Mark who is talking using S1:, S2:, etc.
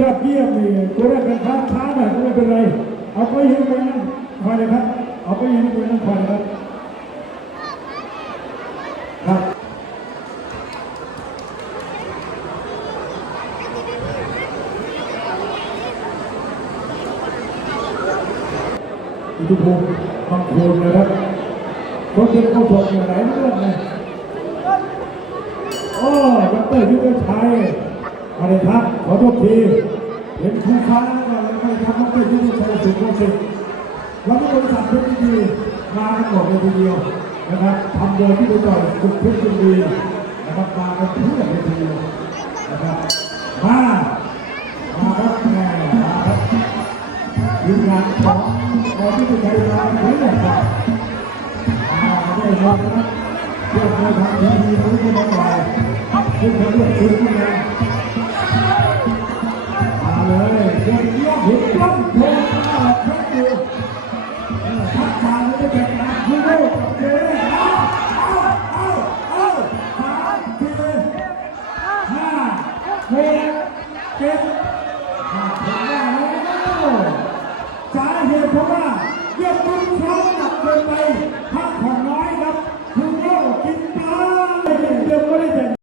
S1: ยอดเยี่ยมนี่ตัวแรกเป็นช้าดช้าหน่อยก็ไม่เป็นไร เอาไปยืนไปนั่นคอยเลยครับ เอาไปยืนไปนั่นคอยเลยครับ ครับทธิพงศ์บางคนนะครับคนเป็นเข้าชมอย่างไรเรื่องเลยโอ้ดรยุทธชัย อะไรครับขอโทษทีเห็นคู่ฟ้าแล้วก็เลยไม่ทำดรยุทธชัยสุขโมสิทธิ์วันนี้บริษัทเพชรดีมากันหมดเลยทีเดียวนะครับทำโดยที่ไปต่อยสุขเพชรดีนะครับมากันเพื่อนเลยทีเดียวนะครับมามาครับแม่มาครับทีมงานของขอที่จะใช้งานนี้นะครับมาได้ครับเพื่อมาทำทีวีรู้ที่มาต่อยซึ่งเขาเลือกซื้อที่นั่น ถึงต้งโทาหลอกแค่เดีางไได้แข่งนะไม่ได้เจ๊เอาเอาเอาสามสี่ห้าหกเจ็ดขาดผลได้แล้วสเหตุเพราะว่าเรียกตุ้งเขาหนัก